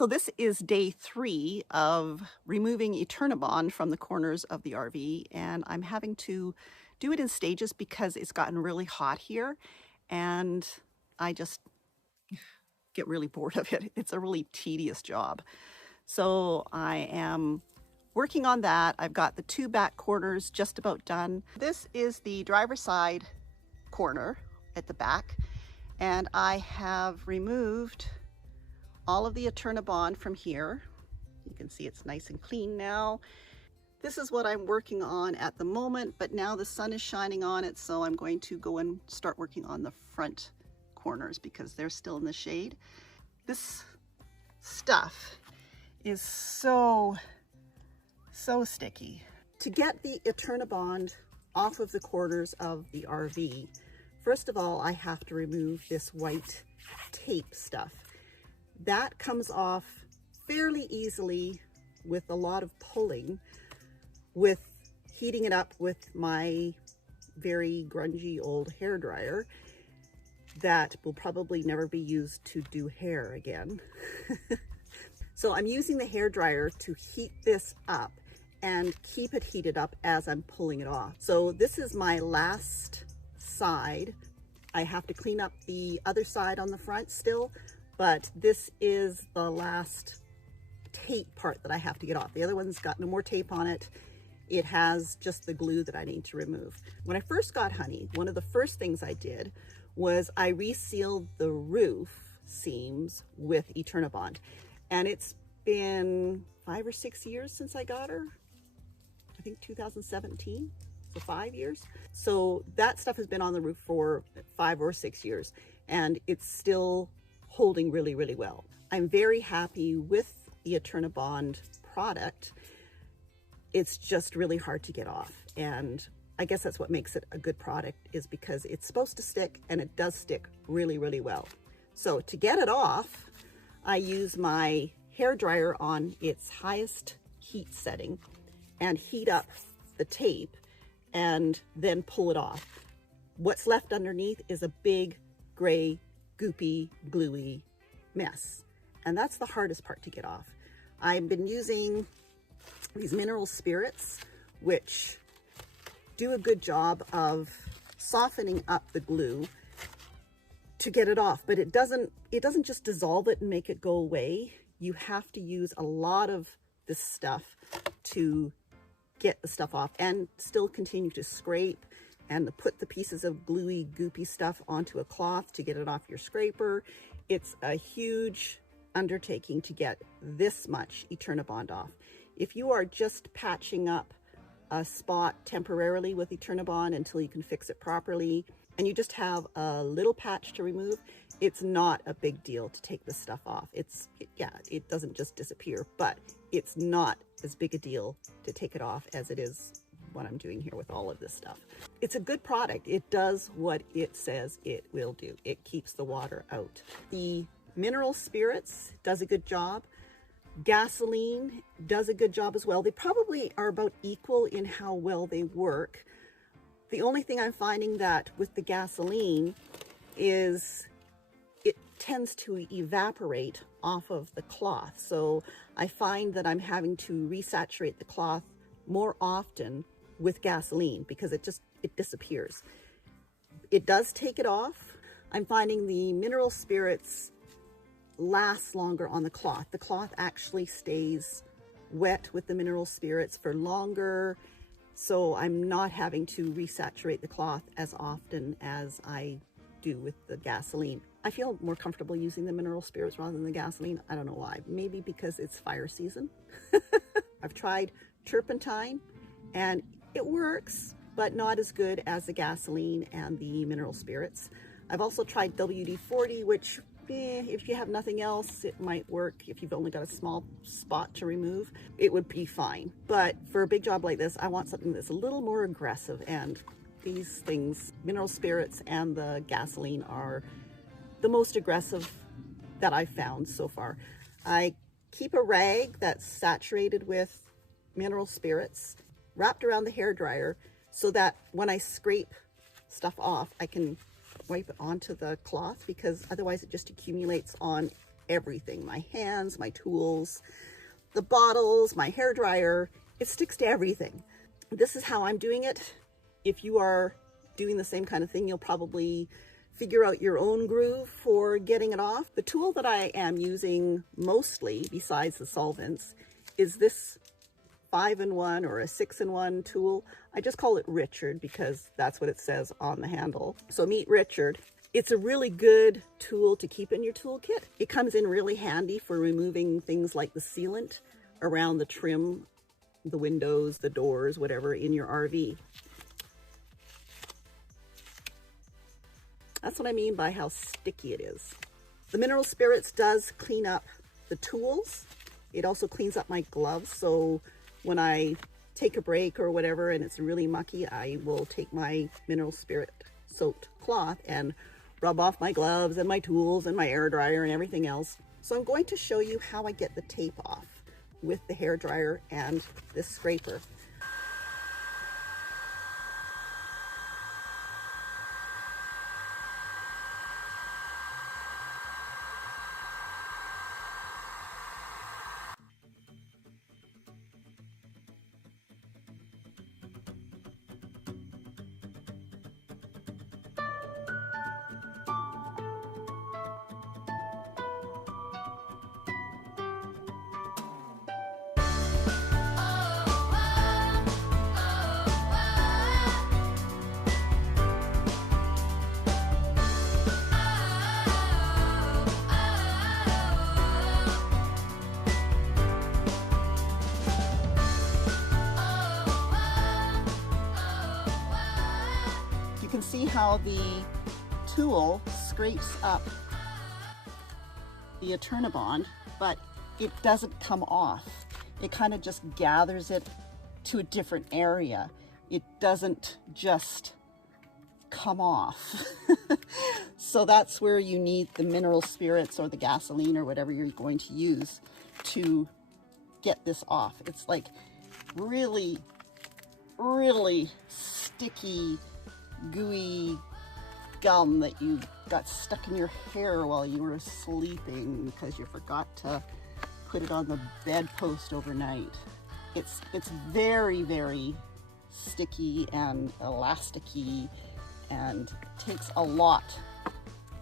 So this is day 3 of removing Eternabond from the corners of the RV, and I'm having to do it in stages because it's gotten really hot here, and I just get really bored of it. It's a really tedious job. So I am working on that. I've got the 2 back corners just about done. This is the driver's side corner at the back, and I have removed all of the Eternabond from here. You can see it's nice and clean now. This is what I'm working on at the moment, but now the sun is shining on it, so I'm going to go and start working on the front corners because they're still in the shade. This stuff is so sticky. To get the Eternabond off of the corners of the RV, first of all, I have to remove this white tape stuff. That comes off fairly easily with a lot of pulling, with heating it up with my very grungy old hair dryer that will probably never be used to do hair again. So I'm using the hair dryer to heat this up and keep it heated up as I'm pulling it off. So this is my last side. I have to clean up the other side on the front still, but this is the last tape part that I have to get off. The other one's got no more tape on it. It has just the glue that I need to remove. When I first got Honey, one of the first things I did was I resealed the roof seams with Eternabond. And it's been 5 or 6 years since I got her. I think 2017, so 5 years. So that stuff has been on the roof for 5 or 6 years, and it's still holding really, really well. I'm very happy with the Eternabond product. It's just really hard to get off, and I guess that's what makes it a good product, is because it's supposed to stick, and it does stick really, really well. So to get it off, I use my hair dryer on its highest heat setting and heat up the tape and then pull it off. What's left underneath is a big gray goopy gluey mess, and that's the hardest part to get off. I've been using these mineral spirits, which do a good job of softening up the glue to get it off, but it doesn't just dissolve it and make it go away. You have to use a lot of this stuff to get the stuff off and still continue to scrape and to put the pieces of gluey, goopy stuff onto a cloth to get it off your scraper. It's a huge undertaking to get this much Eternabond off. If you are just patching up a spot temporarily with Eternabond until you can fix it properly, and you just have a little patch to remove, it's not a big deal to take this stuff off. Yeah, it doesn't just disappear, but it's not as big a deal to take it off as it is what I'm doing here with all of this stuff. It's a good product. It does what it says it will do. It keeps the water out. The mineral spirits does a good job. Gasoline does a good job as well. They probably are about equal in how well they work. The only thing I'm finding that with the gasoline is it tends to evaporate off of the cloth. So I find that I'm having to resaturate the cloth more often with gasoline because it disappears. It does take it off. I'm finding the mineral spirits last longer on the cloth. The cloth actually stays wet with the mineral spirits for longer, so I'm not having to resaturate the cloth as often as I do with the gasoline. I feel more comfortable using the mineral spirits rather than the gasoline. I don't know why. Maybe because it's fire season. I've tried turpentine and it works, but not as good as the gasoline and the mineral spirits. I've also tried WD-40, which if you have nothing else, it might work. If you've only got a small spot to remove, it would be fine. But for a big job like this, I want something that's a little more aggressive, and these things, mineral spirits and the gasoline, are the most aggressive that I've found so far. I keep a rag that's saturated with mineral spirits wrapped around the hair dryer so that when I scrape stuff off, I can wipe it onto the cloth, because otherwise it just accumulates on everything. My hands, my tools, the bottles, my hair dryer. It sticks to everything. This is how I'm doing it. If you are doing the same kind of thing, you'll probably figure out your own groove for getting it off. The tool that I am using mostly, besides the solvents, is this 5-in-1 or a 6-in-1 tool. I just call it Richard because that's what it says on the handle. So meet Richard. It's a really good tool to keep in your toolkit. It comes in really handy for removing things like the sealant around the trim, the windows, the doors, whatever in your RV. That's what I mean by how sticky it is. The mineral spirits does clean up the tools. It also cleans up my gloves. So when I take a break or whatever and it's really mucky, I will take my mineral spirit soaked cloth and rub off my gloves and my tools and my air dryer and everything else. So I'm going to show you how I get the tape off with the hair dryer and this scraper. You can see how the tool scrapes up the Eternabond, but it doesn't come off. It kind of just gathers it to a different area. It doesn't just come off. So that's where you need the mineral spirits or the gasoline or whatever you're going to use to get this off. It's like really, really sticky, gooey gum that you got stuck in your hair while you were sleeping because you forgot to put it on the bedpost overnight. It's very, very sticky and elasticy and takes a lot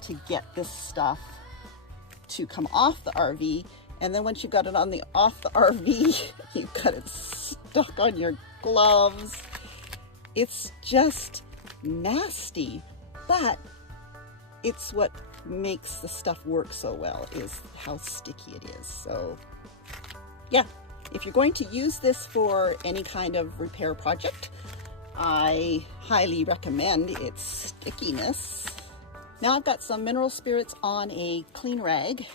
to get this stuff to come off the RV. And then once you got it on off the RV, you got it stuck on your gloves. It's just nasty, but it's what makes the stuff work so well, is how sticky it is. So yeah, if you're going to use this for any kind of repair project, I highly recommend its stickiness. Now I've got some mineral spirits on a clean rag.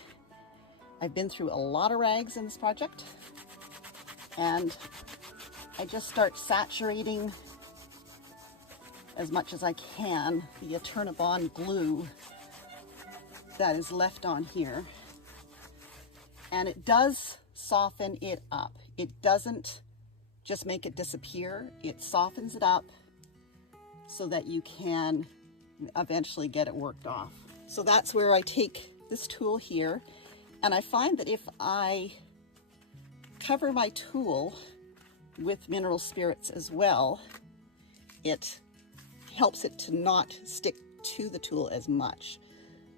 I've been through a lot of rags in this project, and I just start saturating as much as I can the Eternabond glue that is left on here. And it does soften it up. It doesn't just make it disappear. It softens it up so that you can eventually get it worked off. So that's where I take this tool here, and I find that if I cover my tool with mineral spirits as well, it helps it to not stick to the tool as much.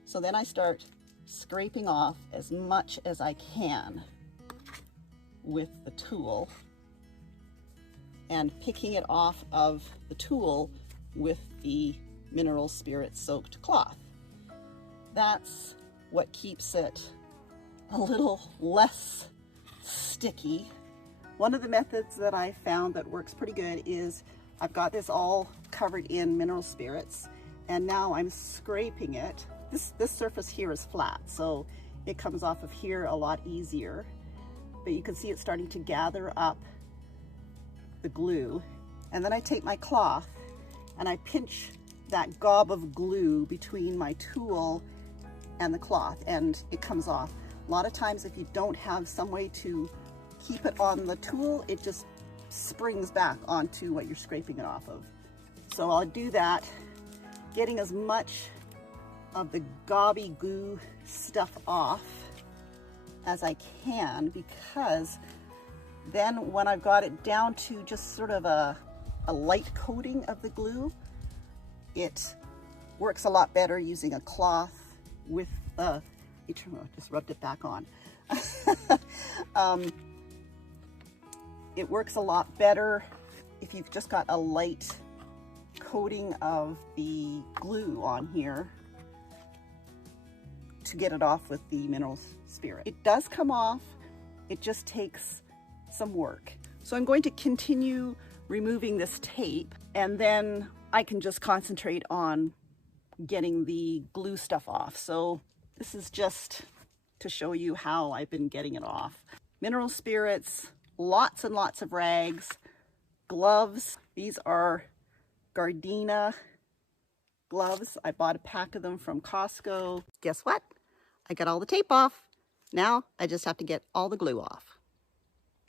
So then I start scraping off as much as I can with the tool and picking it off of the tool with the mineral spirit soaked cloth. That's what keeps it a little less sticky. One of the methods that I found that works pretty good is I've got this all covered in mineral spirits, and now I'm scraping it. This surface here is flat, so it comes off of here a lot easier, but you can see it's starting to gather up the glue. And then I take my cloth and I pinch that gob of glue between my tool and the cloth, and it comes off. A lot of times if you don't have some way to keep it on the tool, it just springs back onto what you're scraping it off of. So I'll do that, getting as much of the gobby goo stuff off as I can, because then when I've got it down to just sort of a light coating of the glue, it works a lot better using a cloth with just rubbed it back on. It works a lot better if you've just got a light coating of the glue on here to get it off with the mineral spirit. It does come off, it just takes some work. So I'm going to continue removing this tape, and then I can just concentrate on getting the glue stuff off. So this is just to show you how I've been getting it off. Mineral spirits, lots and lots of rags, gloves. These are Gardena gloves. I bought a pack of them from Costco. Guess what? I got all the tape off. Now I just have to get all the glue off.